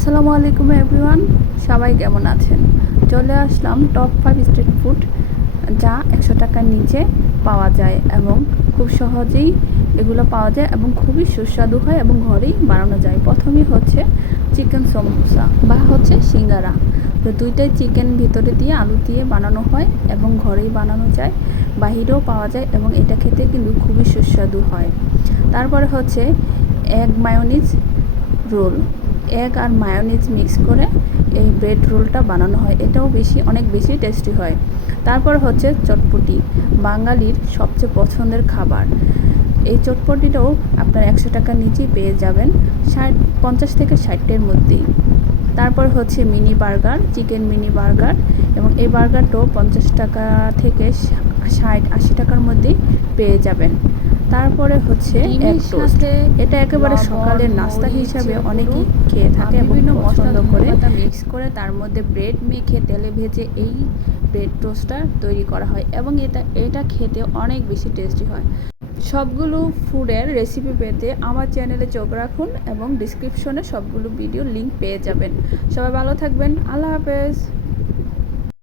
আসসালামু আলাইকুম এভরিওয়ান, সবাই কেমন আছেন? চলে আসলাম টপ 5 স্ট্রিট ফুড, যা 100 টাকার নিচে পাওয়া যায় এবং খুব সহজেই এগুলো পাওয়া যায় এবং খুবই সুস্বাদু হয় এবং ঘরেই বানানো যায়। প্রথমেই হচ্ছে চিকেন সমোসা বা হচ্ছে সিঙ্গারা। তো দুইটাই চিকেন ভিতরে দিয়ে আলু দিয়ে বানানো হয় এবং ঘরেই বানানো যায়, বাহিরেও পাওয়া যায় এবং এটা খেতে কিন্তু খুবই সুস্বাদু হয়। তারপরে হচ্ছে এগ মায়োনিজ রোল। এগ আর মায়োনিজ মিক্স করে এই ব্রেড রোলটা বানানো হয়, এটাও অনেক বেশি টেস্টি হয়। তারপর হচ্ছে চটপটি, বাঙালির সবচেয়ে পছন্দের খাবার। এই চটপটিটাও আপনার 100 টাকার নিচেই পেয়ে যাবেন, 50 থেকে 60-এর মধ্যেই। তারপর হচ্ছে mini burger, chicken mini burger, এবং এই বার্গারটাও 50 টাকা থেকে 60-80 টাকার মধ্যেই পেয়ে যাবেন। তারপরে হচ্ছে এগ টোস্ট, এটা একেবারে সকালের নাস্তা হিসাবে অনেকেই খেয়ে থাকে এবং পছন্দ করে। মিক্স করে তার মধ্যে ব্রেড মেখে তেলে ভেজে এই ব্রেড টোস্টটা তৈরি করা হয় এবং এটা খেতে অনেক বেশি টেস্টি হয়। সবগুলো ফুডের রেসিপি পেতে আমার চ্যানেলে চোখ রাখুন এবং ডিসক্রিপশনে সবগুলো ভিডিও লিঙ্ক পেয়ে যাবেন। সবাই ভালো থাকবেন, আল্লাহ হাফেজ।